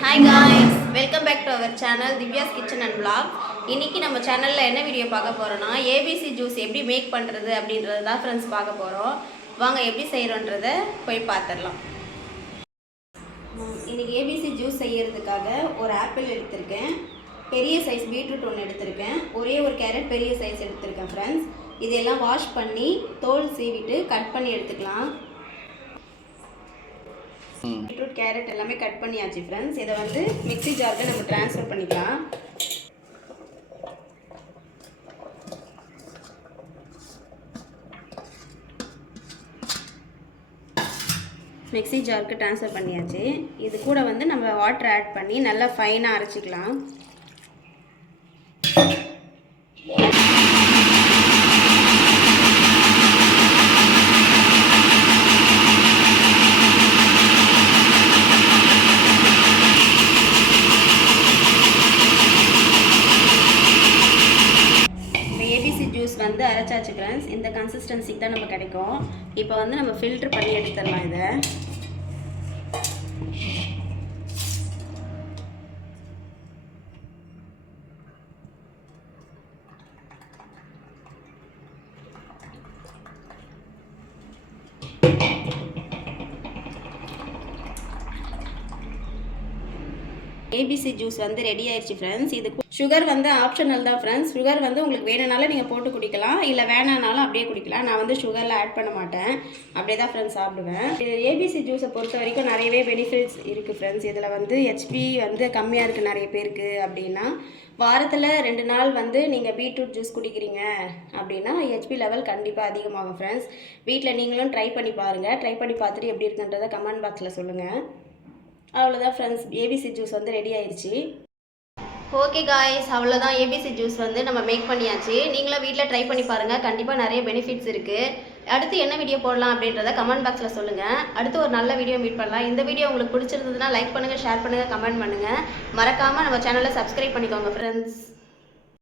Hi guys, welcome back to our channel Divya's kitchen and vlog. இன்றைக்கி நம்ம சேனலில் என்ன வீடியோ பார்க்க போகிறோன்னா ஏபிசி ஜூஸ் எப்படி மேக் பண்ணுறது அப்படின்றது தான் ஃப்ரெண்ட்ஸ் பார்க்க போகிறோம். வாங்க எப்படி செய்கிறோன்றதை போய் பார்த்துடலாம். இன்றைக்கி ஏபிசி ஜூஸ் செய்கிறதுக்காக ஒரு ஆப்பிள் எடுத்திருக்கேன், பெரிய சைஸ் பீட்ரூட் ஒன்று எடுத்திருக்கேன், ஒரே ஒரு கேரட் பெரிய சைஸ் எடுத்திருக்கேன் ஃப்ரெண்ட்ஸ். இதெல்லாம் வாஷ் பண்ணி தோல் சீவிட்டு கட் பண்ணி எடுத்துக்கலாம். பீட்ரூட் கேரட் எல்லாமே கட் பண்ணியாச்சு ஃப்ரெண்ட்ஸ். இதை வந்து மிக்ஸி ஜாரில் நம்ம ட்ரான்ஸ்ஃபர் பண்ணிக்கலாம். மிக்ஸி ஜாருக்கு ட்ரான்ஸ்ஃபர் பண்ணியாச்சு. இது கூட வந்து நம்ம வாட்டர் ஆட் பண்ணி நல்லா ஃபைனாக அரைச்சிக்கலாம். ஜூஸ் வந்து அரைச்சாச்சு ஃப்ரெண்ட்ஸ். இந்த கன்சிஸ்டன்சிக்கு தான் நம்ம கிடைக்கும். இப்போ வந்து நம்ம ஃபில்டர் பண்ணி எடுத்துடலாம். இதை ஏபிசி ஜூஸ் வந்து ரெடி ஆயிடுச்சு ஃப்ரெண்ட்ஸ். இது சுகர் வந்து ஆப்ஷனல் தான் ஃப்ரெண்ட்ஸ். சுகர் வந்து உங்களுக்கு வேணுனாலும் நீங்கள் போட்டு குடிக்கலாம், இல்லை வேணானாலும் அப்படியே குடிக்கலாம். நான் வந்து சுகரில் ஆட் பண்ண மாட்டேன், அப்படியே தான் ஃப்ரெண்ட்ஸ் சாப்பிடுவேன். ஏபிசி ஜூஸை பொறுத்த வரைக்கும் நிறையவே பெனிஃபிட்ஸ் இருக்குது ஃப்ரெண்ட்ஸ். இதில் வந்து ஹெச்பி வந்து கம்மியாக இருக்குது நிறைய பேருக்கு. அப்படின்னா வாரத்தில் 2 நாள் வந்து நீங்கள் பீட்ரூட் ஜூஸ் குடிக்கிறீங்க அப்படின்னா ஹெச்பி லெவல் கண்டிப்பாக அதிகமாகும் ஃப்ரெண்ட்ஸ். வீட்டில் நீங்களும் ட்ரை பண்ணி பாருங்கள். ட்ரை பண்ணி பார்த்துட்டு எப்படி இருக்குன்றதை கமெண்ட் பாக்ஸில் சொல்லுங்கள். அவ்வளோதான் ஃப்ரெண்ட்ஸ், ஏபிசி ஜூஸ் வந்து ரெடி ஆயிடுச்சு. ஓகே காய்ஸ், அவ்வளோதான். ஏபிசி ஜூஸ் வந்து நம்ம மேக் பண்ணியாச்சு. நீங்களும் வீட்டில் ட்ரை பண்ணி பாருங்கள், கண்டிப்பாக நிறைய பெனிஃபிட்ஸ் இருக்குது. அடுத்து என்ன வீடியோ போடலாம் அப்படின்றத கமெண்ட் பாக்ஸில் சொல்லுங்கள். அடுத்து ஒரு நல்ல வீடியோ மீட் பண்ணலாம். இந்த வீடியோ உங்களுக்கு பிடிச்சிருந்ததுன்னா லைக் பண்ணுங்கள், ஷேர் பண்ணுங்கள், கமெண்ட் பண்ணுங்கள். மறக்காமல் நம்ம சேனலை சப்ஸ்கிரைப் பண்ணிக்கோங்க ஃப்ரெண்ட்ஸ்.